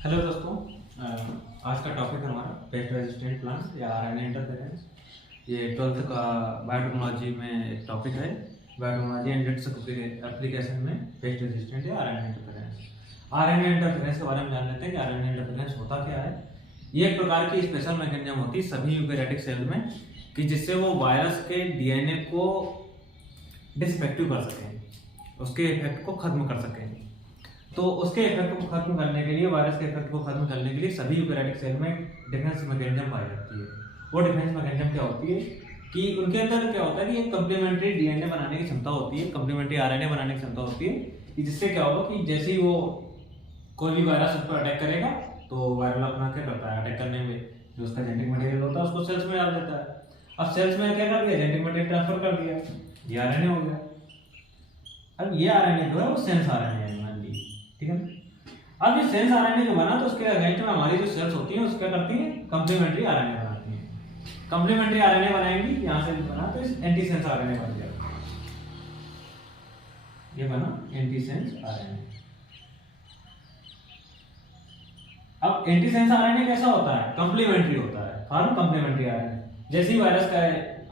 Hello दोस्तों, आज का टॉपिक है हमारा पेस्ट रेजिस्टेंट प्लांट या आरएनए इंटरफेरेंस। ये 12th का बायोटेक्नोलॉजी में एक टॉपिक है। बायोटेक्नोलॉजी एंड इट्स एप्लीकेशन में पेस्ट रेजिस्टेंट या आरएनए इंटरफेरेंस। आरएनए इंटरफेरेंस के बारे में जान लेते हैं कि आरएनए इंटरफेरेंस होता क्या है। ये एक प्रकार की स्पेशल मैकेनिज्म होती है सभी यूकैरियोटिक सेल में कि जिससे वो वायरस के डीएनए को डिसइफेक्टिव कर सकें, उसके इफेक्ट को खत्म कर सकें। तो उसके इफेक्ट को खत्म करने के लिए, वायरस के इफेक्ट को खत्म करने के लिए सभी यूकैरियोटिक सेल में डिफेंस मैकेनिज्म पाई जाती है। वो डिफेंस मैकेनिज्म क्या होती है कि उनके अंदर क्या होता है कि एक कंप्लीमेंट्री डीएनए बनाने की क्षमता होती है, कंप्लीमेंट्री आरएनए बनाने की क्षमता होती है कि जिससे क्या होगा कि जैसे ही वो कोई भी वायरस उस पर अटैक करेगा तो वायरल अपना क्या करता है, अटैक करने में जो उसका जेनेटिक मटेरियल होता है उसको सेल्स में डाल देता है। अब सेल्स में क्या कर दिया, जेनेटिक मटेरियल ट्रांसफर कर दिया, ये आरएनए हो गया। अब ये आरएनए जो है वो सेंस आरएनए है, मान ली, ठीक है। अब ये सेंस आरएनए जो बना तो उसके अगेंस्ट में हमारी जो सेल्स होती हैं उसका करती हैं कंप्लीमेंट्री आरएनए बनाती हैं। कंप्लीमेंट्री आरएनए बनाएंगी, यहां से बना तो इस एंटी सेंस आरएनए बन गया, ये बना एंटी सेंस आरएनए। अब एंटी सेंस आरएनए कैसा होता है, कंप्लीमेंट्री होता है, फॉर्म कंप्लीमेंट्री आरएनए। जैसे ही वायरस का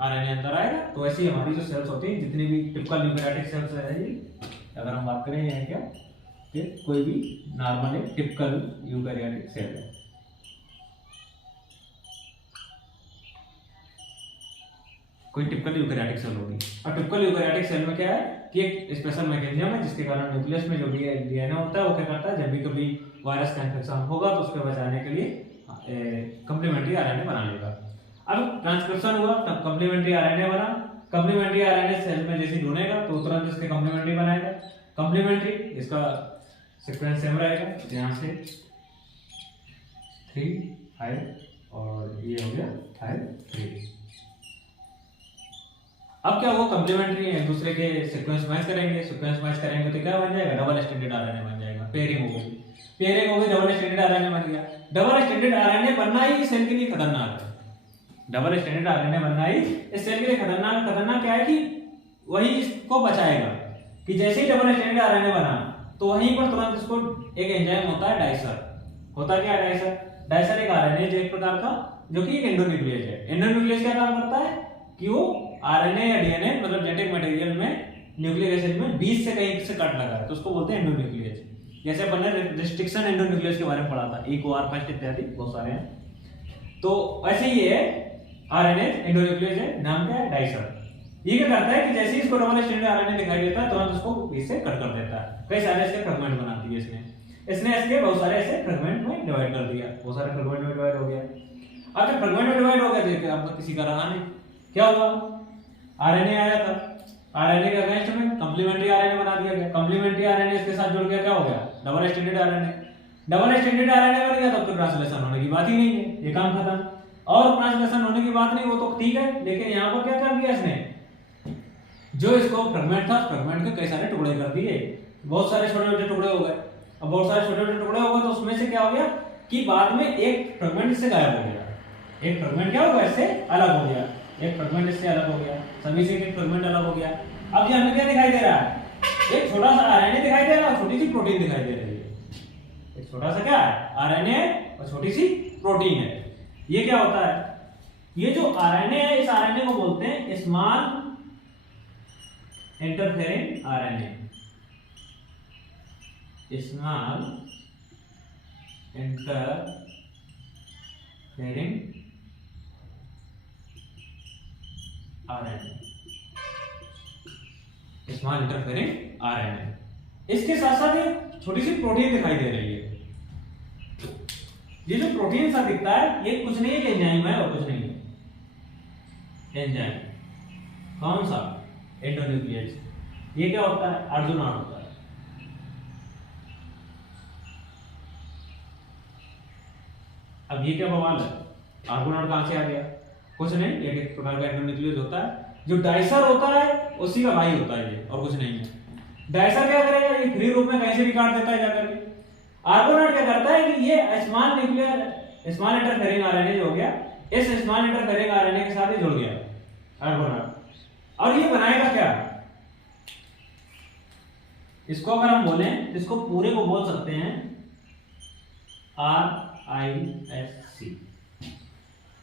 आरएनए अंदर आएगा तो ऐसे ही हमारी जो सेल्स होती हैं, जितनी भी टिपिकल यूकैरियोटिक सेल्स है, अगर हम बात करें ये क्या कि कोई भी नॉर्मल एक टिपिकल यूकैरियोटिक सेल है। कोई टिपिकल यूकैरियोटिक सेल होगी। और टिपिकल यूकैरियोटिक सेल में क्या है कि एक स्पेशल मैकेनिज्म है जिसके कारण न्यूक्लियस में जो भी डीएनए होता है वो क्या करता है, जब भी कभी वायरस का इन्फेक्शन होगा तो उसके बचाने के लिए कंप्लीमेंट्री आरएनए बना लेगा। अब ट्रांसक्रिप्शन हुआ तब कंप्लीमेंट्री आरएनए बना। कंप्लीमेंट्री आरएनए सेल में जैसे जुड़ेगा तो तुरंत इसके कंप्लीमेंट्री बनाएगा। कंप्लीमेंट्री इसका सीक्वेंस सेम रहेगा, यहाँ से 3 5 और ये हो गया 5 3। अब क्या वो कंप्लीमेंट्री एक दूसरे के सीक्वेंस मैच करेंगे, सीक्वेंस मैच करेंगे तो क्या बन जाएगा, डबल स्ट्रैंडेड आरएनए बन जाएगा। पेयरिंग हो गई, पेयरिंग हो गई, डबल स्ट्रैंडेड आरएनए बन गया। डबल स्ट्रैंडेड आरएनए बनना ही सेल के लिए खतरनाक है। डबल स्ट्रैंडेड आरएनए बनना ही इस सेल के लिए खतरनाक क्या है कि वही इसको बचाएगा कि जैसे ही डबल स्ट्रैंडेड आरएनए बना तो वहीं पर तुरंत इसको एक एंजाइम होता है डाइसर। होता क्या है डाइसर? डाइसर एक आरएनए जो एक प्रकार का जो कि एक एंडोन्यूक्लियस है। एंडोन्यूक्लियस क्या काम करता है कि वो आरएनए या डीएनए मतलब जेनेटिक मटेरियल में न्यूक्लिक एसिड में बीच से कहीं से कट लगा है तो उसको बोलते हैं एंडोन्यूक्लियस। जैसे अपन ने रिस्ट्रिक्शन एंडोन्यूक्लियस के बारे में पढ़ा था, EcoR फर्स्ट इत्यादि बहुत सारे हैं। तो ऐसे ही है आरएनए एंडोन्यूक्लियस है, नाम क्या है, डाइसर। ये क्या करता है कि जैसे ही इसको डबल स्ट्रैंडेड आरएनए दिखाई देता है तुरंत उसको बीच से कट कर देता है। कई सारे इसके फ्रेगमेंट बनाती है इसने इसके बहुत सारे ऐसे फ्रेगमेंट में डिवाइड कर दिया, बहुत सारे फ्रेगमेंट में डिवाइड हो गया। अब जब फ्रेगमेंट में डिवाइड हो गया तो आपका किसी का रहा नहीं, क्या हुआ, आरएनए आया था, आरएनए के अगेंस्ट में कंप्लीमेंट्री आरएनए बना दिया गया। कंप्लीमेंट्री आरएनए इसके साथ जुड़ गया, क्या हो गया, double stranded RNA. Double stranded RNA बन गया तब तो ट्रांसलेशन होने की बात ही नहीं है, ये काम खत्म। और ट्रांसलेशन होने की बात नहीं, वो तो ठीक है, लेकिन यहाँ पर क्या कर दिया इसने, जो इसको फ्रेगमेंट था फ्रेगमेंट के कई सारे टुकड़े कर दिए, बहुत सारे छोटे छोटे टुकड़े हो गए। अब बहुत सारे छोटे छोटे टुकड़े हो गए तो उसमें से क्या हो गया कि बाद में एक फ्रेगमेंट इससे गायब हो गया, एक फ्रेगमेंट क्या हो गया इससे अलग हो गया, एक फ्रेगमेंट इससे अलग हो गया, सभी से एक फ्रेगमेंट अलग हो गया। अब ये हमें क्या दिखाई दे रहा है, एक छोटा सा आरएनए दिखाई दे रहा है, छोटी सी प्रोटीन दिखाई दे रही है। एक छोटा सा क्या है, आरएनए और छोटी सी प्रोटीन है। ये क्या होता है, ये जो आरएनए है इस आरएनए को बोलते हैं small interfering RNA, small interfering RNA, small interfering RNA. इसके साथ साथ ये छोटी सी प्रोटीन दिखाई दे रही है। ये जो प्रोटीन सा दिखता है ये कुछ नहीं है, एंजाइम है और कुछ नहीं है। एंजाइम कौन सा, एंडोन्यूक्लियस। ये क्या होता है, आर्जुनाट होता है। अब ये क्या बवाल है, आर्गोनाट कहां से आ गया, कुछ नहीं, एक प्रकार का एंडोन्यूक्लियस होता है। जो डाइसर होता है उसी का भाई होता है ये, और कुछ नहीं है। डाइसर क्या करेगा, ये फ्री रूप में कहीं से भी काट देता है जाकर के। आर्गोनाट क्या करता है कि ये small nuclear small interfering RNA जो हो गया, इस स्मॉल इंटरफेरिंग आरएनए के साथ ही जुड़ गया आर्गोनाट। और ये बनाएगा क्या, इसको अगर हम बोलें इसको पूरे को बोल सकते हैं RISC।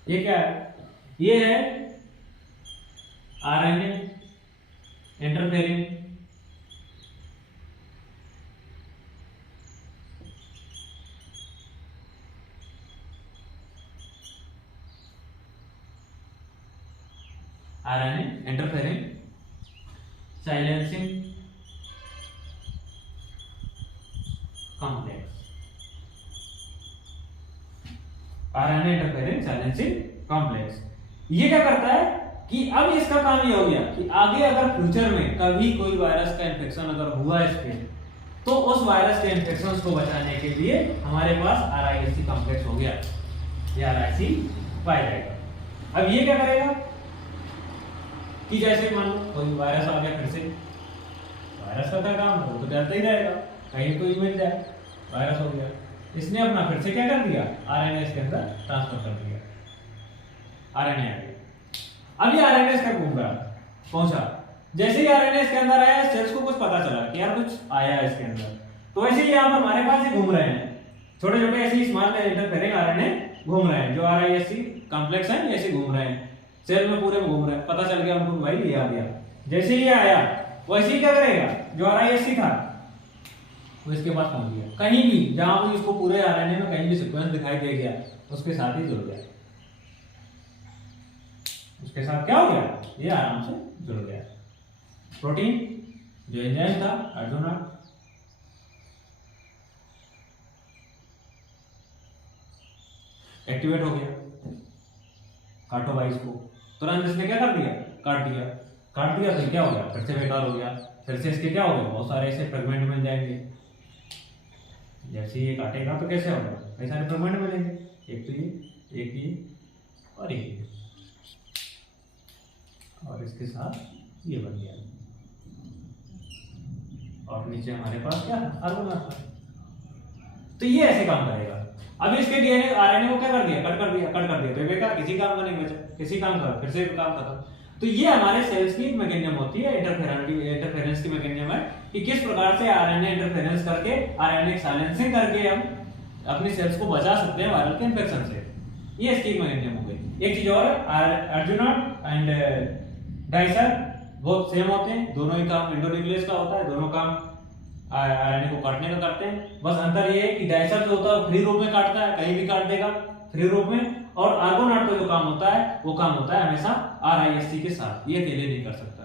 ये क्या है? ये है RNA interfering silencing complex. RNA interference silencing complex ये क्या करता है कि अब इसका काम ये हो गया कि आगे अगर फ्यूचर में कभी कोई वायरस का इन्फेक्शन अगर हुआ इस पे, तो उस वायरस के इन्फेक्शन को बचाने के लिए हमारे पास RISC कॉम्प्लेक्स हो गया, ये RISC पाया जाएगा। अब ये क्या करेगा कि जैसे मान लो कोई वायरस आ गया, फिर से वायरस का क्या काम है, वो तो चलता ही रहेगा, कहीं कोई मिल जाए वायरस हो गया, इसने अपना फिर से क्या कर दिया, RNA इसके अंदर ट्रांसफर कर दिया, RNA आ गया। अब ये RNA इसका घूम रहा पहुंचा, जैसे ही RNA इसके अंदर आया, सेल्स को कुछ पता चला कि यार कुछ आया है इसके अंदर, तो ऐसे ही यहाँ पर हमारे पास ही घूम रहे हैं छोटे छोटे ऐसे स्मॉल इंटरफेरिंग RNA घूम रहे हैं, जो RISC कॉम्प्लेक्स है ऐसे घूम रहे हैं सेल में, पूरे में घूम रहे हैं। पता चल गया उनको भाई ये आ गया, जैसे ही आया वैसे ही क्या करेगा, जो RISC था वो इसके पास पहुंच गया, कहीं भी जहां भी उसको पूरे RNA में कहीं भी सीक्वेंस दिखाई दे गया, उसके साथ ही जुड़ गया, उसके साथ क्या हो गया, ये आराम से जुड़ गया। प्रोटीन जो एंजाइम था अर्जुनट, एक्टिवेट हो गया, काटो भाई इसको, तुरंत इसने क्या कर दिया, काट दिया, काट दिया तो क्या हो गया, फिर से बेकार हो गया, फिर से इसके क्या हो गया, बहुत सारे ऐसे फ्रेगमेंट मिल जाएंगे, जैसे ये काटेगा तो कैसे होगा, कई सारे फ्रेगमेंट मिलेंगे, एक तो ये, एक ये और एक, और इसके साथ ये बन गया, और नीचे हमारे पास क्या अर्गोनट था। तो ये ऐसे काम करेगा। अब इसके डीएनए आरएनए को क्या कर दिया, कट कर दिया, कट कर दिया, तो बेकार, किसी काम का नहीं बचा, किसी काम का, फिर से काम खत्म। तो ये हमारे सेल्स की मैकेनिज्म होती है, इंटरफेरेंस की मैकेनिज्म है कि किस प्रकार से आरएनए इंटरफेरेंस करके, आरएनए साइलेंसिंग करके हम अपनी सेल्स को बचा सकते हैं वायरल के इन्फेक्शन से। ये इसकी मैकेनिज्म हो गई। एक चीज और है, अर्जुनट एंड डाइसर बहुत सेम होते हैं, दोनों ही काम एंडोन्यूक्लियस का होता है, दोनों काम आरएनए को काटने का करते हैं। बस अंतर ये है कि डाइसर जो होता है फ्री रूप में काटता है, कहीं भी काट देगा फ्री रूप में, और आर्गोनॉट का जो काम होता है वो काम होता है हमेशा आरआईएससी के साथ, ये अकेले नहीं कर सकता।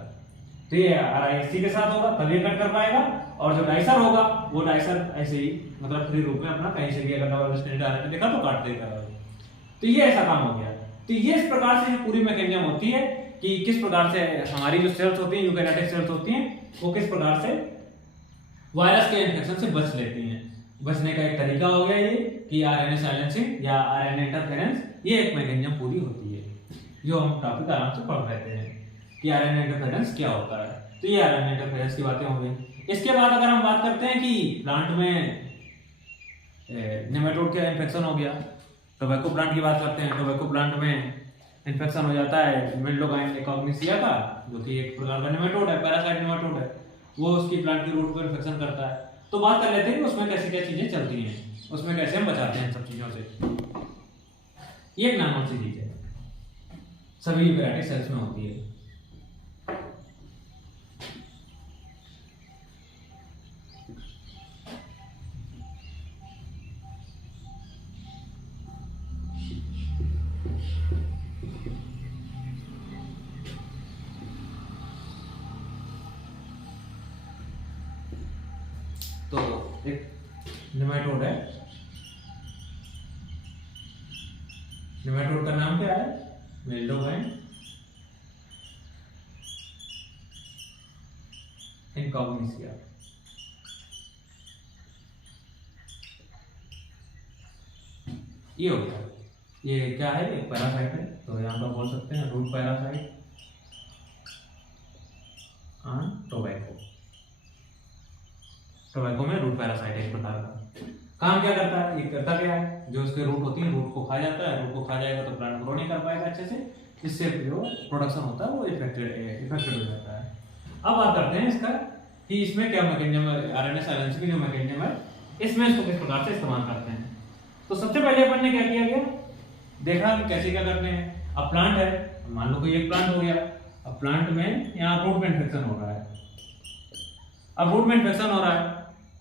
तो ये आरआईएससी के साथ होगा तभी कट कर पाएगा, और जो डाइसर होगा वो डाइसर ऐसे ही मतलब फ्री रूप में अपना कहीं से भी अगर डबल स्टैंडर्ड आरएनए देखा तो काट देगा। तो ये ऐसा काम हो गया। तो ये इस प्रकार से पूरी मैकेनिज्म होती है कि किस प्रकार से हमारी जो सेल्स होती हैं, यूकैरियोटिक सेल्स होती हैं, वो किस प्रकार से वायरस के इन्फेक्शन से बच लेती हैं। बचने का एक तरीका हो गया ये कि आरएनए साइलेंसिंग या आरएनए इंटरफेरेंस, ये एक मैकेनिज्म पूरी होती है जो हम टॉपिक आराम से पढ़ रहते हैं कि आरएनए इंटरफेरेंस क्या होता है। तो ये आरएनए इंटरफेरेंस की बातें हो गई। इसके बाद अगर हम बात करते हैं कि प्लांट में नेमाटोड का इन्फेक्शन हो गया, टोबैको प्लांट की बात करते हैं। टोबैको प्लांट में इन्फेक्शन हो जाता है मिल्डोगाइन एकोग्निसिया का, जो कि एक प्रकार का नेमाटोड है, पैरासाइट नेमाटोड है, वो उसकी प्लांट की रूट को इन्फेक्शन करता है। तो बात कर लेते हैं कि उसमें कैसे क्या चीजें चलती हैं, उसमें कैसे हम बचाते हैं सब चीजों से। ये एक नॉर्मल सी चीज है, सभी यूकैरियोटिक सेल्स में होती है। तो एक नेमाटोड है, नेमाटोड का नाम क्या है, मिल्डोगाइन इनकॉग्निसिया। ये हो गया। ये क्या है, एक पैरासाइट है, तो यहाँ पर बोल सकते हैं root parasite on tobacco. Tobacco में रूट पैरासाइट एक प्रकार का काम क्या करता है, ये करता क्या है, जो उसके रूट होती है रूट को खा जाता है, रूट को खा जाएगा तो प्लांट ग्रो नहीं कर पाएगा अच्छे से, इससे जो प्रोडक्शन होता है वो इफेक्टेड हो जाता है। अब बात करते हैं इसका कि इसमें क्या मैकेनिज्म, आरएनए साइलेंसिंग की जो मैकेनिज्म है, इसमें इसको किस प्रकार से इस्तेमाल करते हैं। तो सबसे पहले अपन ने क्या किया गया, देखा कि कैसे क्या करते हैं। अब प्लांट है, मान लो कोई एक प्लांट हो गया, अब प्लांट में यहाँ रूट में इन्फेक्शन हो रहा है। अब रूट में इन्फेक्शन हो रहा है,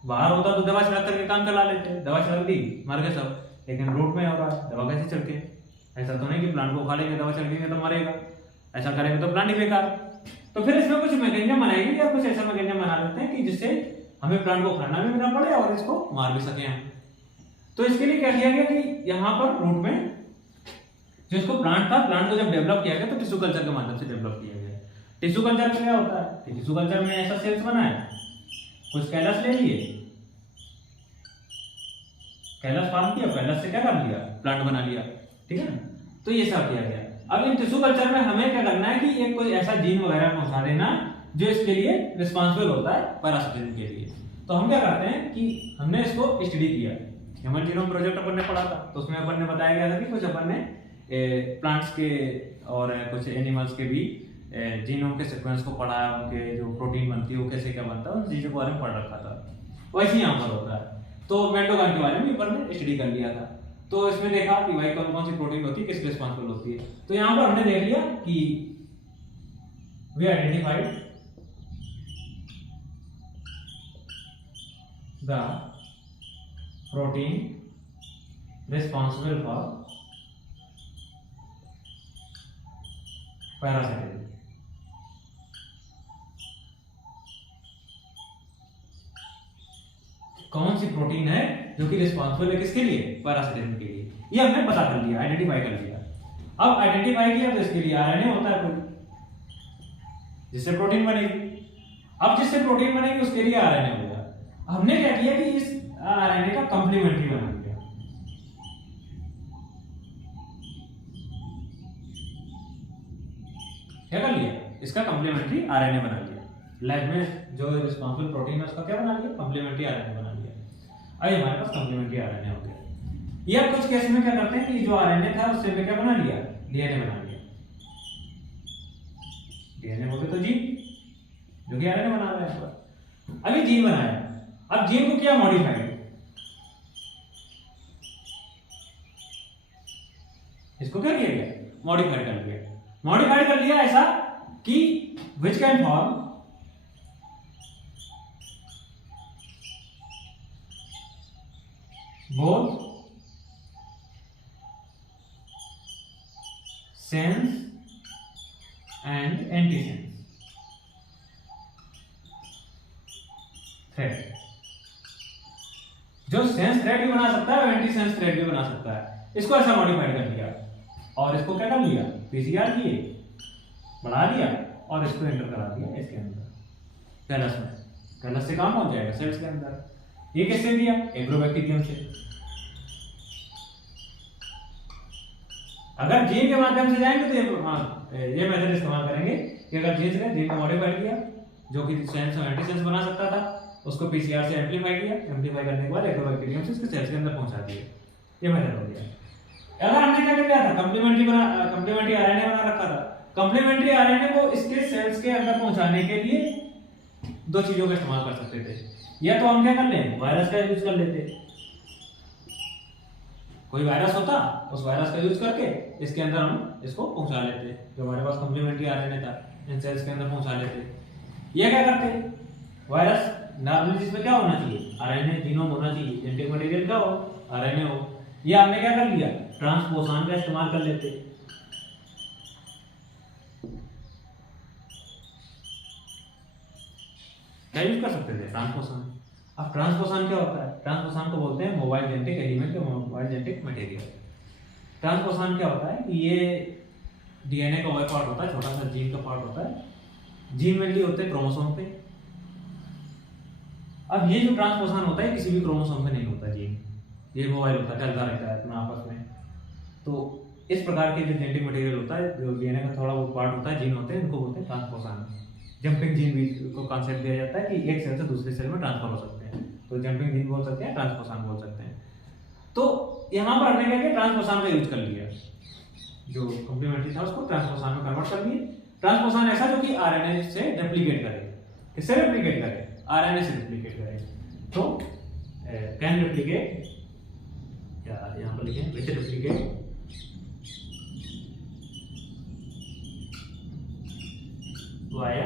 बाहर होता तो दवा छिड़क करके काम चला लेते, दवा छिड़क दी मर गए सब, लेकिन रूट में हो रहा है, दवा कैसे छिड़के? ऐसा तो नहीं कि प्लांट को उखाड़ेंगे दवा छिड़केंगे तो मरेगा, ऐसा करेंगे तो प्लांट ही बेकार। तो फिर इसमें कुछ मैकेनिज्म बनाएंगे या कुछ ऐसा मैकेनिज्म बना लेते हैं कि जिससे हमें प्लांट को उखाड़ना भी ना पड़े और इसको मार भी सके हम। तो इसके लिए क्या किया गया कि यहाँ पर रूट में जो इसको प्लांट था, प्लांट को जब डेवलप किया गया तो टिश्यू कल्चर के माध्यम से डेवलप किया गया। टिश्यू कल्चर में क्या होता है, टिश्यू कल्चर में ऐसा सेल्स बनाया, कुछ कैलस ले लिए, कैलस फार्म किया, कैलस से क्या कर लिया, प्लांट बना लिया, ठीक है ना। तो ये सब किया गया। अब इन टिश्यू कल्चर में हमें क्या करना है कि एक कोई ऐसा जीन वगैरह पहुंचा देना जो इसके लिए रिस्पॉन्सिबल होता है पैरासिटिज्म के लिए। तो हम क्या करते हैं कि हमने इसको स्टडी किया, ह्यूमन जीनोम प्रोजेक्ट अपन ने पढ़ा था, तो उसमें अपन ने बताया गया था कि कुछ अपन ने प्लांट्स के और कुछ एनिमल्स के भी जीनोम के सीक्वेंस को पढ़ा, उनके जो प्रोटीन बनती है वो कैसे क्या बनता है, उन चीजों के बारे में पढ़ रखा था। वैसे ही यहाँ पर होता है। तो मेंडोगान के बारे में अपन ने स्टडी कर लिया था, तो इसमें देखा कि भाई कौन कौन सी प्रोटीन होती है, किस रिस्पॉन्सिबल होती है। तो यहाँ पर हमने देख लिया कि we identified the protein responsible for parasitism. कौन सी प्रोटीन है जो कि रिस्पॉन्सिबल है किसके लिए, पैरासिटिज्म के लिए, ये हमने पता कर लिया, आइडेंटिफाई कर लिया। अब आइडेंटिफाई किया तो इसके लिए आरएनए होता है कोई, जिससे प्रोटीन बनेगी। अब जिससे प्रोटीन बनेगी उसके लिए आरएनए हो गया। हमने क्या किया कि इस आरएनए का कंप्लीमेंट्री बना दिया। क्या कर लिया, इसका कंप्लीमेंट्री आरएनए बना लिया। लैब में जो रिस्पॉन्सिबल प्रोटीन है उसका क्या बना लिया, कंप्लीमेंट्री आरएनए बना लिया। अब हमारे पास कंप्लीमेंट्री आरएनए हो गया। या कुछ केस में क्या करते हैं कि जो आरएनए था उससे भी क्या बना लिया, डीएनए बना लिया। डीएनए बोलते तो जीन, जो कि आरएनए बना रहा है। अभी जीन बनाया, अब जीन को क्या मॉडिफाइड, इसको क्या किया गया, मॉडिफाइड कर लिया। मॉडिफाइड कर लिया ऐसा कि which can form both sense and antisense thread। जो सेंस थ्रेड भी बना सकता है और एंटी सेंस थ्रेड भी बना सकता है, इसको ऐसा मॉडिफाइड कर लिया और इसको क्या कर लिया, पीसीआर किए, बढ़ा दिया और इसको एंटर करा दिया इसके अंदर कैलस में। कैलस से काम पहुंच जाएगा सेल्स के अंदर। ये किससे दिया, एग्रोबैक्टीरियम से। अगर जीन के माध्यम से जाएंगे तो ये मेथड इस्तेमाल करेंगे कि अगर जीन को मॉडिफाई किया जो कि सेंस और एंटीसेंस बना सकता था, उसको पीसीआर से एम्पलीफाई किया, एम्पलीफाई करने के बाद एग्रोबैक्टीरियम से इसके सेल्स के अंदर पहुंचा दिया। ये मेथड हो गया। अगर हमने क्या कर लिया था, कंप्लीमेंट्री आरएनए बना रखा था, कंप्लीमेंट्री आरएनए को इसके सेल्स के अंदर पहुंचाने के लिए दो चीजों का इस्तेमाल कर सकते थे। या तो हम क्या कर लें, वायरस का यूज कर लेते, कोई वायरस होता उस वायरस का यूज करके इसके अंदर हम इसको पहुंचा लेते, जो हमारे पास कंप्लीमेंट्री आरएनए था इन सेल्स के अंदर पहुंचा लेते। ये क्या करते, वायरस नॉर्मली जिसमें क्या होना चाहिए, आरएनए जीनोम होना चाहिए, जेनेटिक मटेरियल क्या हो, आरएनए हो। ये हमने क्या कर लिया, ट्रांसपोसान का इस्तेमाल कर लेते। क्या यूज कर सकते थे, ट्रांसपोसान। अब ट्रांसपोसान क्या होता है, ट्रांसपोसान को बोलते हैं मोबाइल जेनेटिक एलिमेंट या मोबाइल जेनेटिक मटेरियल। ट्रांसपोसान क्या होता है कि ये डीएनए का वह पार्ट होता है, छोटा सा जीन का पार्ट होता है। जीन मेनली होते हैं क्रोमोसोम पे। अब ये जो ट्रांसपोसान होता है किसी भी क्रोमोसोम पे नहीं होता जीन, ये मोबाइल होता है, चलता रहता है अपना आपस में। तो इस प्रकार के जो जेनेटिक मटेरियल होता है, जो डीएनए का थोड़ा वो पार्ट होता है, जीन होते हैं, इनको बोलते हैं ट्रांसपोसान। जंपिंग जीन भी को कॉन्सेप्ट दिया जाता है कि एक सेल से दूसरे सेल में ट्रांसफर हो सकते हैं, तो जंपिंग जीन बोल सकते हैं, ट्रांसपोसान बोल सकते हैं। तो यहाँ पर हमने क्या किया, ट्रांसपोसान का यूज कर लिया, जो कॉम्प्लीमेंट्री था उसको ट्रांसपोसान में कन्वर्ट कर दिए। ट्रांसपोसान ऐसा जो कि आरएनए से रेप्लिकेट करे, किससे रेप्लिकेट करे, आरएनए से रेप्लिकेट करे। तो कैन रेप्लिकेट क्या यहाँ पर लिखें विच डुप्लीकेट वाया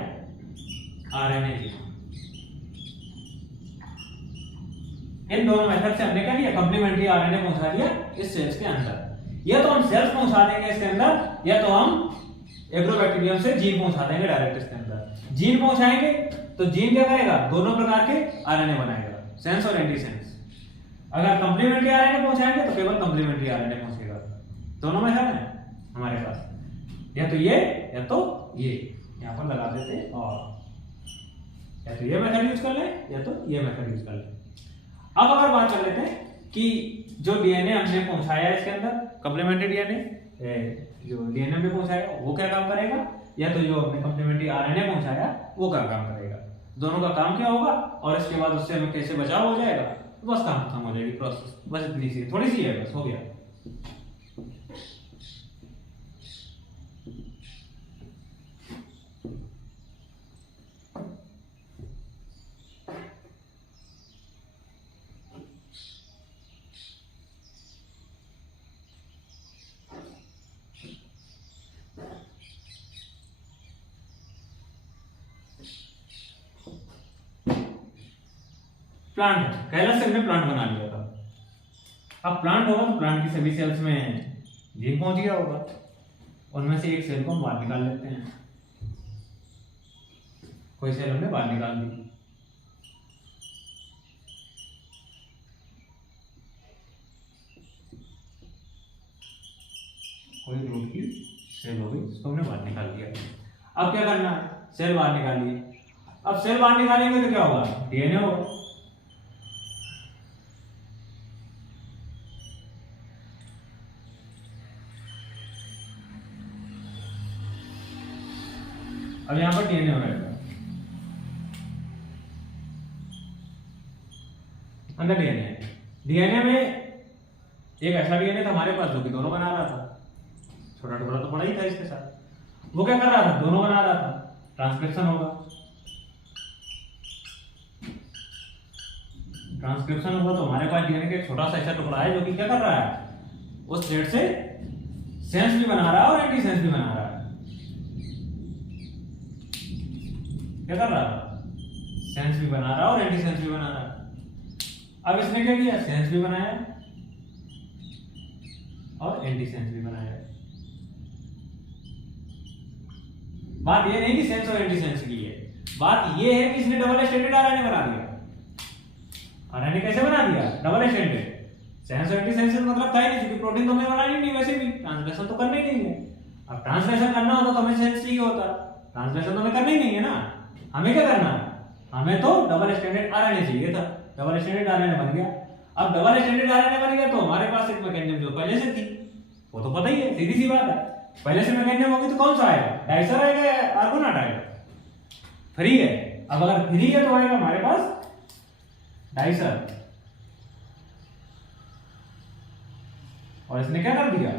आरएनए जीनोम। इन दोनों मेथड से हमने क्या किया, कंप्लीमेंट्री आरएनए पहुंचा दिया इस सेल्स के अंदर। या तो हम सेल्स पहुंचा देंगे इसके अंदर, या तो हम एग्रोबैक्टीरियम से जीन पहुंचा देंगे डायरेक्ट इसके अंदर। जीन पहुंचाएंगे तो जीन क्या करेगा, दोनों प्रकार के आरएनए बनाएगा, सेंस और एंटी सेंस। अगर कंप्लीमेंट्री आरएनए पहुंचाएंगे तो केवल कंप्लीमेंट्री आरएनए पहुंचेगा। दोनों मेथड है हमारे पास, या तो ये या तो ये, यहां पर लगा देते हैं, और या तो ये मेथड यूज कर ले या तो ये मेथड यूज कर ले। अब अगर बात कर लेते हैं कि जो डीएनए हमने पहुंचाया इसके अंदर, कंप्लीमेंट्री डीएनए जो डीएनए हमने पहुंचाया वो क्या काम करेगा, या तो जो हमने कंप्लीमेंट्री आरएनए पहुंचाया वो क्या काम करेगा, दोनों का काम क्या होगा, और इसके बाद उससे हमें कैसे बचाव हो जाएगा, बस काम खत्म हो जाएगी प्रोसेस। बस इतनी सी थोड़ी सी है, बस हो गया। प्लांट है, कैलस से हमने प्लांट बना लिया था। अब प्लांट होगा तो प्लांट की सभी सेल्स में जीन पहुंच गया होगा, उनमें से एक सेल को हम बाहर निकाल लेते हैं। कोई सेल हमने बाहर निकाल दी, कोई ग्रुप की सेल हो गई, इसको हमने बाहर निकाल दिया। अब क्या करना है, सेल बाहर निकालिए। अब सेल बाहर निकालेंगे तो क्या होगा, डीएनए होगा। अब यहां पर डीएनए हो रहेगा, अंदर डीएनए। डीएनए में एक ऐसा डीएनए था हमारे पास जो कि दोनों बना रहा था, छोटा टुकड़ा तो बड़ा ही था इसके साथ। वो क्या कर रहा था, दोनों बना रहा था। ट्रांसक्रिप्शन होगा, ट्रांसक्रिप्शन होगा तो हमारे पास डीएनए का एक छोटा सा ऐसा टुकड़ा है जो कि क्या कर रहा है, उस थ्रेड से सेंस भी बना रहा है और एंटी सेंस भी बना रहा है। क्या कर रहा है, सेंस भी बना रहा है और एंटी सेंस भी बना रहा है। अब इसने क्या किया, सेंस भी बनाया और एंटी सेंस भी बनाया। बात ये नहीं कि सेंस और एंटी सेंस की है, बात ये है कि इसने डबल स्टैंडर्ड आरएनए बना दिया। आरएनए कैसे बना दिया, डबल स्टैंडर्ड। सेंस और एंटी सेंस मतलब था ही नहीं, क्योंकि प्रोटीन तो हमें बनानी नहीं, वैसे भी ट्रांसलेशन तो करना ही नहीं है। अब ट्रांसलेशन करना होता तो हमें सेंस चाहिए होता, ट्रांसलेशन तो हमें करना ही नहीं है ना। हमें क्या करना है, हमें तो डबल स्टैंडर्ड आरएनए चाहिए था, डबल स्टैंडर्ड आरएनए बन गया। अब डबल स्टैंडर्ड आरएनए बन गया तो हमारे पास एक मैकेनिज्म जो पहले से थी वो तो पता ही है, सीधी सी बात है। पहले से मैकेनिज्म होगी तो कौन सा आएगा, डाइसर आएगा या आर्गोनाट आएगा, फ्री है। अब अगर फ्री है तो आएगा हमारे पास डाइसर, और इसने क्या कर दिया,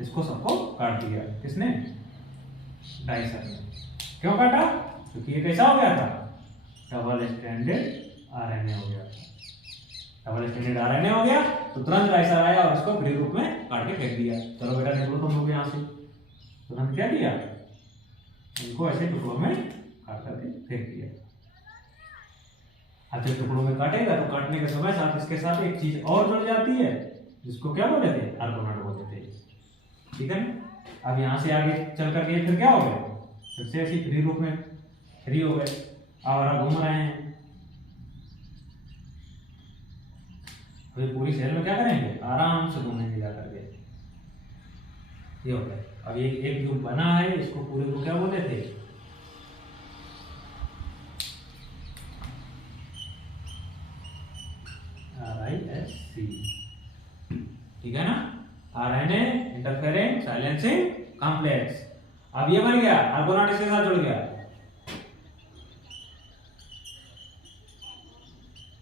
इसको सबको काट दिया। किसने, डाइसर ने। क्यों काटा, क्योंकि ये कैसा हो गया था, डबल स्टैंडर्ड आरएनए हो गया। डबल स्टैंडर्ड आरएनए हो गया तो तुरंत डाइसर आया और इसको फ्री रूप में काट के फेंक दिया। चलो बेटा निकलो तुम लोग यहाँ से। तुरंत क्या किया, इनको ऐसे टुकड़ों में काट करके फेंक दिया। अब जब टुकड़ों में काटेगा तो काटने के समय साथ इसके साथ एक चीज और जुड़ जाती है जिसको क्या बोलते थे, आर्गोनाट बोलते थे। ठीक है ना। अब यहाँ से आगे चल करके फिर क्या हो गया, फिर से ऐसी फ्री रूप में फ्री हो गए, आवारा घूम रहे हैं। अभी पूरी शहर में क्या करेंगे, आराम से घूमेंगे जाकर के। ये हो गया। अब ये एक जो बना है इसको पूरे को क्या बोलते थे, RISC। ठीक है ना, RNA इंटरफेरेंस साइलेंसिंग कॉम्प्लेक्स। अब ये बन गया, आर्गोनाट इसके साथ जुड़ गया।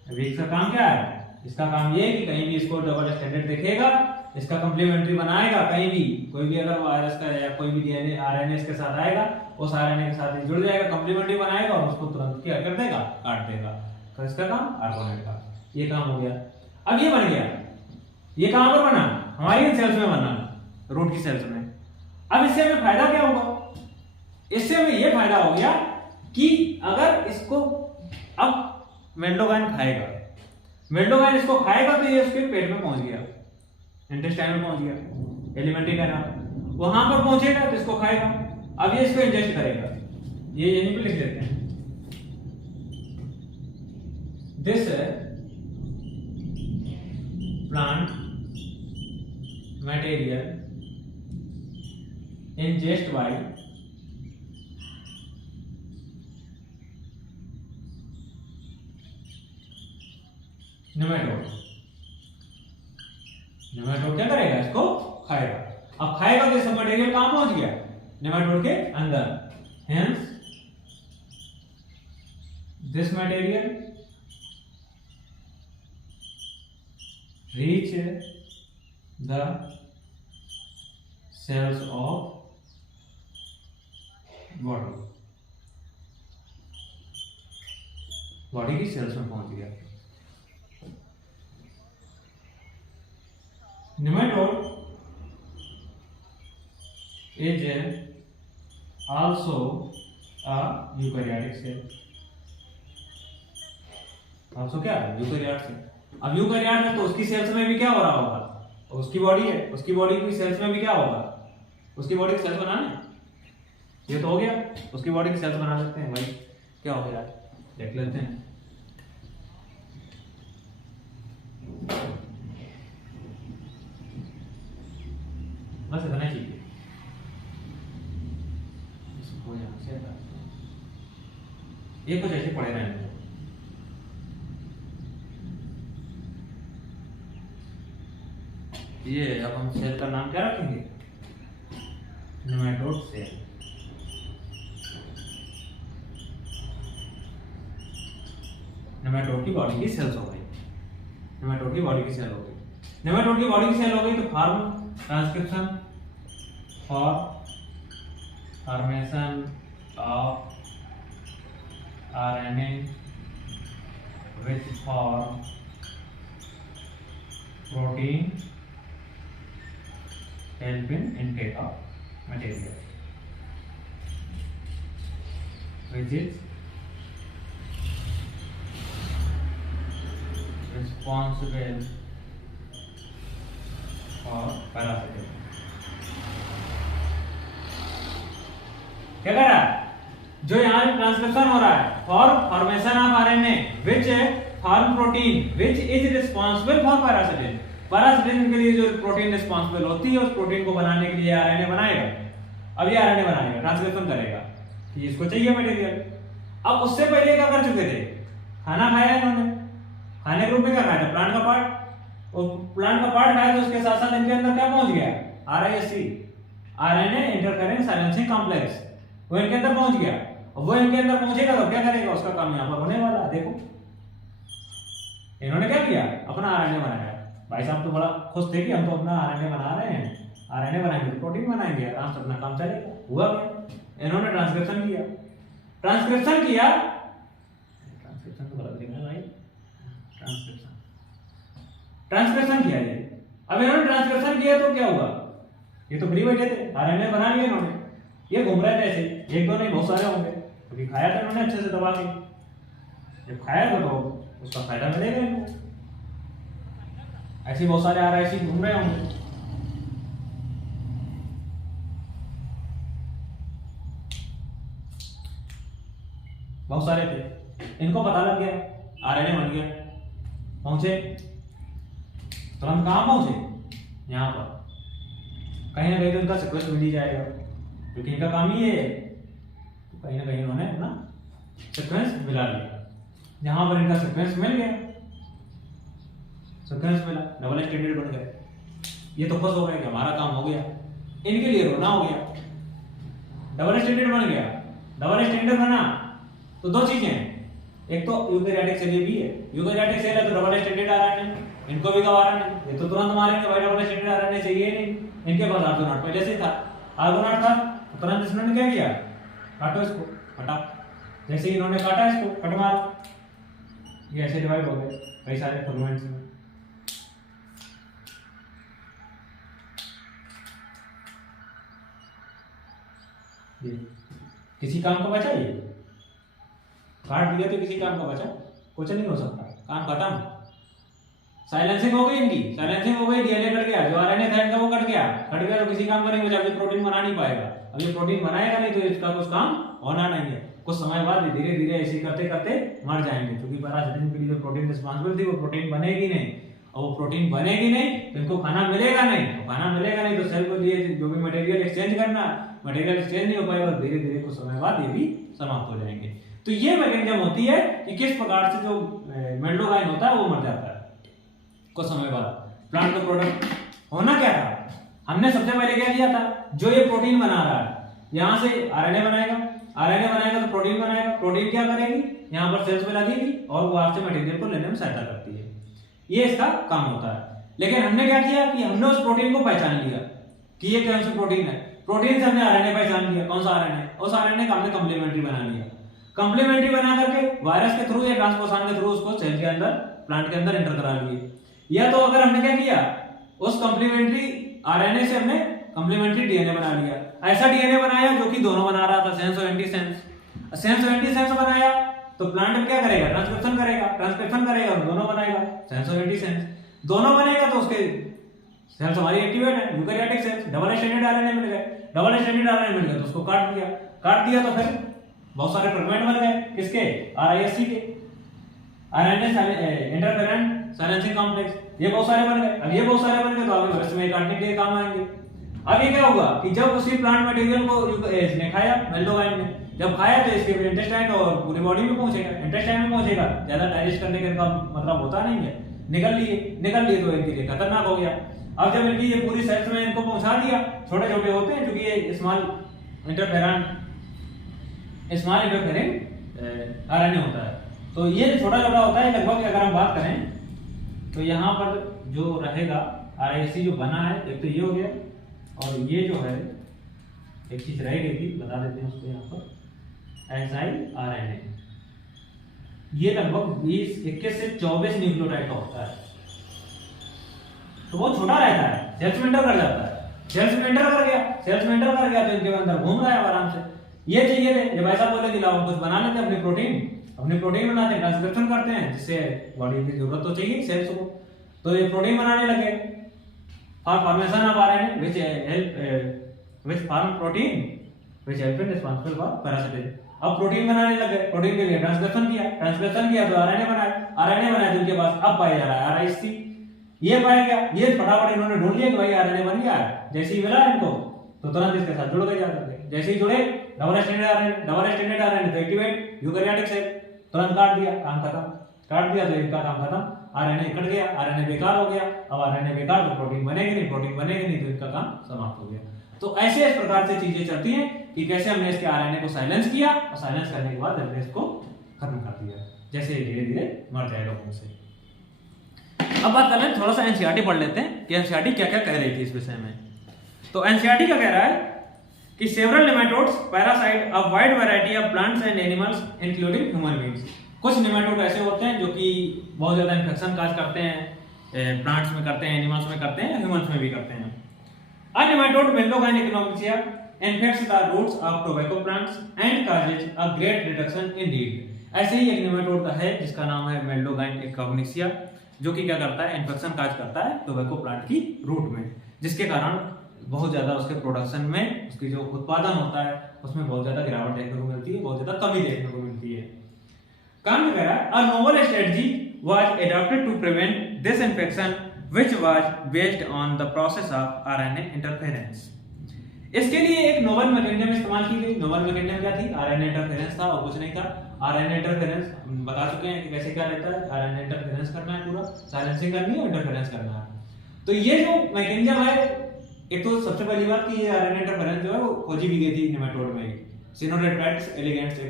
अभी इसका काम क्या है, इसका काम ये है कि कहीं भी इसको डबल स्टैंडर्ड देखेगा, इसका कंप्लीमेंट्री बनाएगा। कहीं भी कोई भी अगर वायरस का या कोई भी डीएनए आरएनए इसके साथ आएगा, उस आरएनए के साथ जुड़ जाएगा, कंप्लीमेंट्री बनाएगा और उसको तुरंत क्या कर देगा, काट देगा। तो इसका काम आर्गोनेट का ये काम हो गया। अब ये बन गया, ये कहां पर बना, हमारी इन सेल्स में बना, रूट की सेल्स में। अब इससे हमें फायदा क्या होगा, इससे हमें ये फायदा हो गया कि अगर इसको अब मेल्डोगाइन खाएगा, मेल्डोगाइन इसको खाएगा तो ये उसके पेट में पहुंच गया, इंटेस्टाइन में पहुंच गया, एलिमेंट्री कैनाल वहां पर पहुंचेगा तो इसको खाएगा। अब ये इसको इंजेस्ट करेगा, ये यहीं पे लिख देते हैं, this plant material ingest by nematode. Nematode क्या करेगा, इसको खाएगा। अब खाएगा तो सब मटेरियल कहां पहुंच गया, नेमेटोड के अंदर। Hence this material reach the cells of body की सेल्स में पहुंच गया। Nematode is also a eukaryotic cell. Also क्या है, यूकैरियोट सेल। अब यूकैरियोट है तो उसकी सेल्स में भी क्या हो रहा होगा, उसकी बॉडी है, उसकी बॉडी की सेल्स में भी क्या होगा, उसकी बॉडी की सेल्स बनाने, ये तो हो गया, उसकी बॉडी की सेल्स बना सकते हैं भाई। क्या हो गया देख लेते हैं। बस इतना ही चाहिए, इसको यहां से हटा ये कुछ ऐसे पड़े रहने दो। ये अब हम सेल का नाम क्या रखेंगे, नेमेटोड सेल। नेमेटोड की बॉडी की सेल्स हो गई, नेमेटोड की बॉडी की सेल हो गई। नेमेटोड की बॉडी की सेल हो गई तो form transcription for formation of RNA which for protein help in intake of material, which is responsible for parasitism। क्या कर रहा है, जो यहाँ ट्रांसक्रिप्शन हो रहा है for formation of RNA which form protein which is responsible for parasitism. Parasitism के लिए जो प्रोटीन रिस्पॉन्सिबल होती है उस प्रोटीन को बनाने के लिए आरएनए बनाएगा। अब ये आरएनए बनाएगा, ट्रांसक्रिप्शन करेगा कि इसको चाहिए मटेरियल। अब उससे पहले क्या कर चुके थे, खाना खाया इन्होंने, खाने के रूप में क्या खाया था, प्लांट का पार्ट। और प्लांट का पार्ट खाया तो उसके साथ साथ इनके अंदर क्या पहुंच गया, RISC, RNA interference silencing complex, वो इनके अंदर पहुंच गया। और वो इनके अंदर पहुंचेगा तो क्या करेगा, उसका काम यहाँ पर होने वाला। देखो इन्होंने क्या किया, अपना आरएनए बनाया। भाई साहब तो बड़ा खुश थे कि हम तो अपना आरएनए बना रहे हैं, आरएनए बनाएंगे तो प्रोटीन बनाएंगे, आराम से अपना काम चलेगा। हुआ क्या, इन्होंने ट्रांसक्रिप्शन किया। ट्रांसक्रिप्शन किया, ट्रांसक्रिप्शन तो गलत लिखा है भाई, ट्रांसक्रिप्शन किया ये। अब इन्होंने ट्रांसक्रिप्शन किया तो क्या हुआ, ये तो फ्री बैठे थे, आरएनए बना लिया इन्होंने, ये घूम रहे थे ऐसे, एक दो नहीं बहुत सारे होंगे, क्योंकि खाया था इन्होंने अच्छे से दबा के। जब खाया था तो उसका फायदा मिलेगा इनको। ऐसे बहुत सारे आरआईसी घूम रहे होंगे। बहुत सारे थे, इनको पता लग गया, आरएनए बन गया, पहुंचे तो हम कहां पहुंचे, यहां पर। कहीं ना कहीं तो इनका सीक्वेंस मिल ही जाएगा, क्योंकि इनका काम ही है। तो कहीं ना कहीं उन्होंने अपना सीक्वेंस मिला लिया। जहां पर इनका सीक्वेंस मिल गया, सीक्वेंस मिला, डबल स्टैंडर्ड बन गए। ये तो खुश हो गए कि हमारा काम हो गया, इनके लिए रोना हो गया। डबल स्टैंडर्ड बन गया, डबल स्टैंडर्ड बना तो दो चीजें हैं, एक तो यूकैरियोटिक सेल भी है, यूकैरियोटिक सेल है तो डबल स्टैंडर्ड आरएनए, इनको भी गवारा नहीं, ये तो तुरंत मारेंगे भाई, डबल स्टैंडर्ड आरएनए चाहिए नहीं। इनके पास आर्गोनाट पहले से था, आर्गोनाट था तो तुरंत इसने क्या किया, काटो इसको, हटा। जैसे ही इन्होंने काटा इसको, कट मारा, ये ऐसे डिवाइड हो गए कई सारे फ्रेगमेंट्स में। ये किसी काम का बचा, ये काट दिया तो किसी काम का बचा, कुछ नहीं हो सकता, काम खत्म। साइलेंसिंग हो गई इनकी, साइलेंसिंग हो गई, डीएनए कट गया, जो आरएनए था इनका वो कट गया तो किसी काम का नहीं बचा, अभी प्रोटीन बना नहीं पाएगा। अब ये प्रोटीन बनाएगा नहीं तो इसका कुछ काम होना नहीं है। कुछ समय बाद धीरे धीरे ऐसे करते करते मर जाएंगे, क्योंकि पैरासिटिन के लिए जो प्रोटीन रिस्पॉन्सिबल थी वो प्रोटीन बनेगी नहीं, और वो प्रोटीन बनेगी नहीं तो इनको खाना मिलेगा नहीं, खाना मिलेगा नहीं तो सेल को लिए जो भी मटेरियल एक्सचेंज करना, मटेरियल एक्सचेंज नहीं हो पाएगा, धीरे धीरे कुछ समय बाद ये भी समाप्त हो जाएंगे। तो ये मैकेनिज्म होती है कि किस प्रकार से जो मेल्डोगाइन होता है वो मर जाता है कुछ समय बाद। प्लांट का प्रोडक्ट होना क्या था, हमने सबसे पहले क्या किया था, जो ये प्रोटीन बना रहा है यहाँ से आरएनए बनाएगा, आरएनए बनाएगा तो प्रोटीन बनाएगा, प्रोटीन क्या करेगी, यहाँ पर सेल्स में लगेगी और वो वहां से मटेरियल को लेने में सहायता करती है, ये इसका काम होता है। लेकिन हमने क्या किया कि हमने उस प्रोटीन को पहचान लिया कि ये कौन सा प्रोटीन है, प्रोटीन से हमने आरएनए पहचान लिया, कौन सा आरएनए, उस आरएनए का हमने कॉम्प्लीमेंट्री बना लिया, कॉम्प्लीमेंट्री बना करके वायरस के थ्रू या ट्रांसपोर्शन के थ्रू उसको सेल के अंदर, प्लांट के अंदर एंटर करा लिए। या तो अगर हमने क्या किया, उस कॉम्प्लीमेंट्री आरएनए से हमने कॉम्प्लीमेंट्री डीएनए बना लिया, ऐसा डीएनए बनाया जो कि दोनों बना रहा था, सेंस और एंटीसेंस। सेंस और एंटीसेंस बनाया तो प्लांट में क्या करेगा, ट्रांसक्रिप्शन करेगा, ट्रांसक्रिप्शन करेगा और दोनों बनाएगा, सेंस और एंटीसेंस। दोनों बनेगा तो उसके सेल्स हमारी एक्टिवेट है, eukaryotic cells, double stranded RNA मिल गए, डबल स्ट्रैंडेड आरएनए मिल गए तो उसको काट दिया, काट दिया तो फिर बहुत सारे फ्रेगमेंट बन गए, किसके, आरआईएससी के, आरएनए इंटरफेरेंट साइलेंसिंग कॉम्प्लेक्स, ये बहुत सारे बन गए। अब ये बहुत सारे बन गए तो आगे भविष्य में काटने के लिए काम आएंगे। अब ये क्या होगा कि जब उसी प्लांट मटेरियल को इसने खाया, मेल्डोगाइन ने जब खाया तो इसके इंटेस्टाइन और पूरी बॉडी में पहुंचेगा, इंटेस्टाइन में पहुंचेगा, ज्यादा डाइजेस्ट करने का मतलब होता नहीं है, निकल लिए तो इनके लिए खतरनाक हो गया। अब जब इनकी ये पूरी सेल्स में इनको पहुंचा दिया, छोटे छोटे होते हैं क्योंकि ये स्मॉल इंटरफेरेंट आरएनए होता है, तो ये छोटा छोटा होता है लगभग। अगर हम बात करें तो यहाँ पर जो रहेगा आरआईएससी जो बना है, एक तो ये हो गया और ये जो है एक चीज रह गई थी, बता देते हैं उसको यहाँ पर, एसआईआरएनए, ये लगभग 21 से 24 न्यूक्लियोटाइड का होता है, तो वो छोटा रहता है, सेल्स में एंटर कर जाता है, सेल्स में एंटर कर गया, सेल्स में एंटर कर गया तो इनके अंदर घूम रहा है आराम से। ये चाहिए थे, जब ऐसा बोले कि लाओ कुछ बना लेते हैं अपनी प्रोटीन बनाते हैं, ट्रांसक्रिप्शन करते हैं, जिससे बॉडी की जरूरत तो चाहिए सेल्स को, तो ये प्रोटीन बनाने लगे for formation of RNA which form protein which help in responsible for parasitism. अब प्रोटीन बनाने लगे, प्रोटीन के लिए ट्रांसक्रिप्शन किया तो आरएनए बनाया तो उनके पास अब पाया जा रहा है आरआईएससी, ये पाया गया, ये फटाफट इन्होंने ढूंढ लिया कि भाई आरएनए बन गया है, जैसे ही मिला इनको तो तुरंत इसके साथ जुड़ गए जाकर, जैसे ही जुड़े डबल स्ट्रैंडेड आरएनए तो एक्टिवेट यूकैरियोटिक सेल, तुरंत काट दिया, काम खत्म, काट दिया तो इनका काम खत्म, आरएनए कट गया, आरएनए बेकार हो गया। अब आरएनए बेकार तो प्रोटीन बनेगी नहीं तो इनका काम समाप्त हो गया। तो ऐसे इस प्रकार से चीजें चलती हैं कि कैसे हमने इसके आरएनए को साइलेंस किया और साइलेंस करने के बाद हमने इसको खत्म कर दिया, जैसे धीरे धीरे मर जाएगा लोगों से। अब बात कर लें, थोड़ा सा एनसीईआरटी पढ़ लेते हैं कि एनसीईआरटी क्या क्या कह रही थी इस विषय में। तो एनसीईआरटी क्या कह रहा है कि several nematodes parasite a wide variety of plants and animals including human beings. कुछ नेमाटोड ऐसे होते हैं जो कि बहुत ज्यादा इन्फेक्शन काज करते हैं, प्लांट्स में करते हैं, एनिमल्स में करते हैं, ह्यूमंस में भी करते हैं। A nematode Meloidogyne incognita infects the roots of tobacco plants and causes a great reduction in yield. ऐसे ही एक नेमाटोड का है जिसका नाम है मेल्डोगाइन इकोनोमिसिया, जो कि क्या करता है, इन्फेक्शन काज करता है टोबैको प्लांट की रूट में, जिसके कारण बहुत ज्यादा उसके प्रोडक्शन में, उसकी जो उत्पादन होता है उसमें बहुत ज्यादा गिरावट देखने को मिलती है, बहुत ज्यादा कमी देखने को मिलती है। काम क्या करा, a novel strategy was adopted to prevent this infection which was based on the process of RNA interference. इसके लिए एक नोवेल मैकेनिज्म इस्तेमाल की गई। नोवेल मैकेनिज्म क्या थी, आरएनए इंटरफेरेंस था और कुछ नहीं था। आरएनए इंटरफेरेंस हम बता चुके हैं कि कैसे क्या रहता है, आरएनए इंटरफेरेंस करना है, पूरा साइलेंसिंग करनी है और इंटरफेरेंस करना है। तो ये जो मैकेनिज्म है, एक तो सबसे पहली बात कि ये आरएनए इंटरफेरेंस जो है वो खोजी भी गई थी नेमाटोड में, सिनोडेट्रैक्स एलिगेंस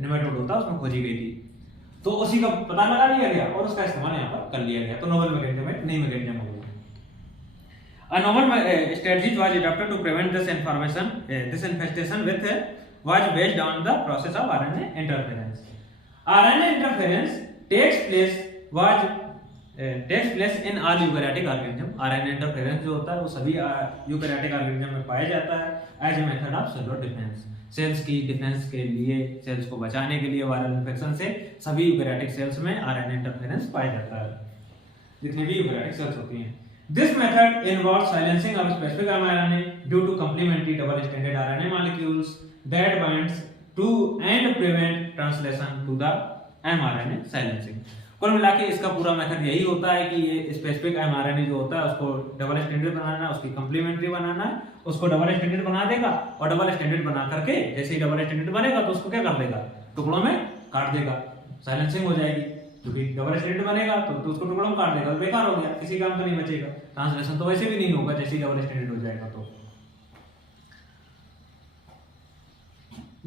नेमाटोड होता है उसमें खोजी गई थी, तो उसी का पता लगा लिया गया और उसका इस्तेमाल यहाँ पर कर लिया गया। तो नोवेल मैकेनिज्म है, नई मैकेनिज्म हो गई। A novel strategy was adopted to prevent this infestation was based on the process of RNA interference. RNA interference takes place was takes place in all eukaryotic organism. RNA interference जो होता है वो सभी eukaryotic organism में पाया जाता है as a method of cellular defence. Cells की डिफेंस के लिए, सेल्स को बचाने के लिए वायरल इन्फेक्शन से सभी यूकैरियोटिक सेल्स में आरएनए इंटरफेरेंस पाया जाता है, जितनी भी यूकैरियोटिक सेल्स होती हैं। This method involves silencing of specific mRNA due to complementary double-stranded RNA molecules that binds to and prevent translation to the mRNA silencing। कुल मिला के इसका पूरा मेथड यही होता है कि ये स्पेसिफिक mRNA जो होता है उसको डबल स्टैंडर्ड बनाना है, उसकी कंप्लीमेंट्री बनाना है, उसको डबल स्टैंडर्ड बना देगा और डबल स्टैंडर्ड बना करके जैसे ही डबल स्टैंडर्ड बनेगा तो उसको क्या कर देगा, टुकड़ों में काट देगा, साइलेंसिंग हो जाएगी। क्योंकि डबल स्टैंडर्ड बनेगा तो उसको टुकड़ों में काट देगा तो बेकार हो गया, किसी काम का नहीं बचेगा, ट्रांसलेशन तो वैसे भी नहीं होगा जैसे ही डबल स्टैंडर्ड हो जाएगा। तो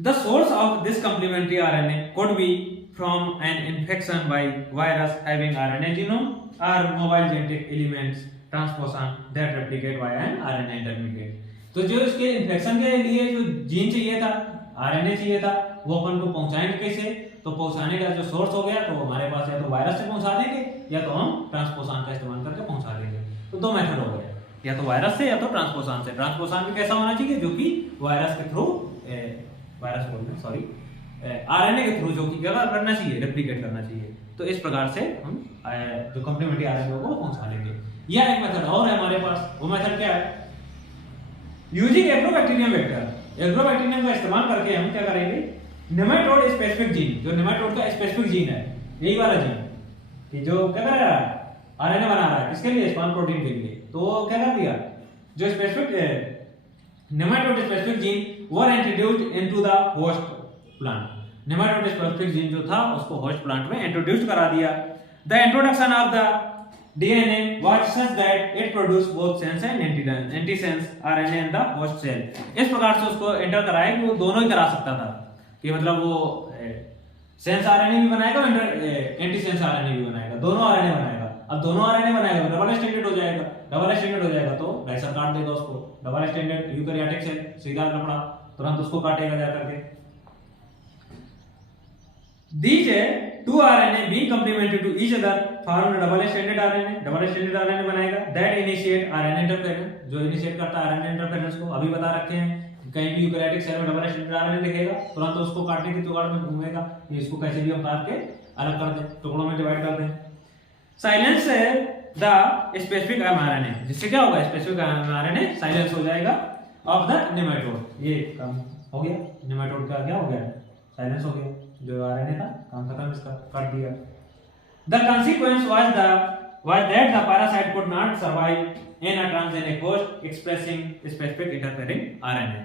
the source of this complementary RNA could be from an infection by virus having RNA genome or mobile genetic elements transposon that replicate via an RNA intermediate। तो जो इसके इन्फेक्शन के लिए जो जीन चाहिए था, आरएनए चाहिए था, वो अपन को पहुंचाएंगे कैसे, तो पहुंचाने का जो सोर्स हो गया तो हमारे पास या तो वायरस से पहुंचा देंगे या तो हम ट्रांसपोसान का इस्तेमाल करके पहुंचा देंगे। तो दो मेथड हो गए, या तो वायरस से या तो ट्रांसपोसान से। ट्रांसपोसान भी कैसा होना चाहिए, जो कि वायरस के थ्रू, वायरस बोलते हैं सॉरी, आरएनए के थ्रू जो कि क्या करना चाहिए, रेप्लिकेट करना चाहिए। तो इस प्रकार से हम जो कंप्लीमेंट्री आरएनए को पहुंचा लेंगे। यह एक मेथड और है हमारे पास, वो मेथड क्या है, यूजिंग एग्रोबैक्टीरियम वेक्टर। एग्रोबैक्टीरियम का इस्तेमाल करके हम क्या करेंगे, नेमाटोड स्पेसिफिक जीन, जो नेमाटोड का स्पेसिफिक जीन है, यही वाला जीन कि जो क्या कर रहा है, आरएनए बना रहा है, किसके लिए, स्पाइक प्रोटीन के लिए। तो क्या कर दिया, जो specific nematode specific gene were introduced into the host plant. Nematode specific gene जो था उसको होस्ट प्लांट में इंट्रोड्यूस करा दिया। The introduction of the DNA was such that it produced both sense and antisense RNA in the host cell। इस प्रकार से उसको एंटर कराया कि वो दोनों ही करा सकता था, कि मतलब वो सेंस आरएनए भी बनाएगा और एंटीसेंस आरएनए भी बनाएगा, दोनों आरएनए बनाएगा। अब दोनों आरएनए बनाएगा तो डबल स्टैंडर्ड हो जाएगा, डबल स्टैंडर्ड हो जाएगा तो डाइसर काट देगा उसको। डबल स्टैंडर्ड यूकैरियोटिक सेल सीधा लपड़ा तुरंत उसको काटेगा जाकर के। These two RNA being complementary to each other form a double-stranded RNA। double-stranded RNA बनाएगा that initiate RNA interference, जो इनिशिएट करता है RNA interference को। अभी बता रखे हैं, कहीं भी यूकैरियोटिक सेल में double-stranded RNA दिखेगा तुरंत उसको काटने की जुगाड़ में घूमेगा, इसको कैसे भी हम काट के अलग कर दें, टुकड़ों में डिवाइड कर दें। साइलेंस द स्पेसिफिक mRNA, जिससे क्या होगा, स्पेसिफिक mRNA साइलेंस हो जाएगा ऑफ द नेमाटोड। ये काम हो गया, नेमाटोड का क्या हो गया, साइलेंस हो गया, जो आरएनए था काम खत्म, इसका काट दिया। The consequence was that the parasite could not survive in a transgenic host expressing specific interfering RNA।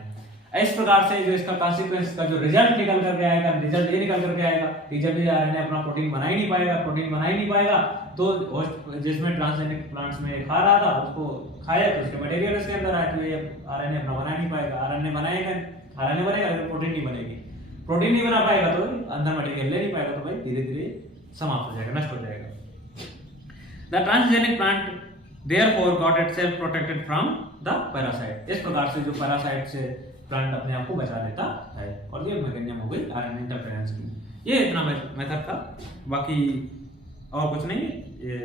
इस प्रकार से जो इसका consequence का जो रिजल्ट निकल करके आएगा, रिजल्ट ये निकल करके आएगा कि जब ये आरएनए अपना प्रोटीन बना ही नहीं पाएगा, प्रोटीन बना ही नहीं पाएगा, तो होस्ट जिसमें ट्रांसजेनिक प्लांट्स में खा रहा था उसको खाया तो उसके मटेरियल इसके अंदर आया, तो ये आरएनए अपना बना नहीं पाएगा। आरएनए बनाएगा, आरएनए बनेगा लेकिन प्रोटीन नहीं बनेगी, प्रोटीन नहीं बना पाएगा तो अंदर मटेरियल ले नहीं पाएगा, तो भाई धीरे धीरे समाप्त हो जाएगा, नष्ट हो जाएगा। The transgenic plant therefore got itself protected from the parasite। इस प्रकार से जो पैरासाइट से प्लांट अपने आप को बचा लेता है, और ये मैकेनिज्म हो गई आरएनए इंटरफेरेंस की। ये इतना मेथड था, बाकी और कुछ नहीं, ये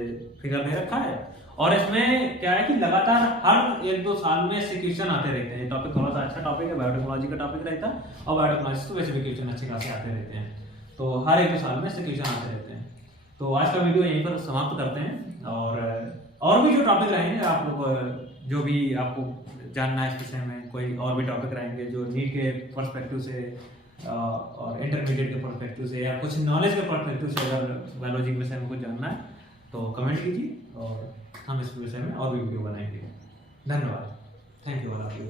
फिगर दे रखा है। और इसमें क्या है कि लगातार हर 1-2 साल में ऐसे क्वेश्चन आते रहते हैं। ये टॉपिक थोड़ा सा अच्छा टॉपिक है, बायोटेक्नोलॉजी का टॉपिक रहता है, और बायोटेक्नोलॉजी तो वैसे भी क्वेश्चन अच्छे खासे आते रहते हैं, तो हर 1-2 साल में ऐसे क्वेश्चन आते रहते हैं। तो आज का वीडियो यहीं पर समाप्त करते हैं, और भी जो टॉपिक रहेंगे आप लोग, जो भी आपको जानना है इस विषय में, कोई और भी टॉपिक रहेंगे जो नीट के पर्सपेक्टिव से और इंटरमीडिएट के पर्सपेक्टिव से या कुछ नॉलेज के पर्सपेक्टिव से अगर बायोलॉजी के विषय में कुछ जानना है तो कमेंट कीजिए, और हम इस विषय में और भी वीडियो बनाएंगे। धन्यवाद, thank you all of you.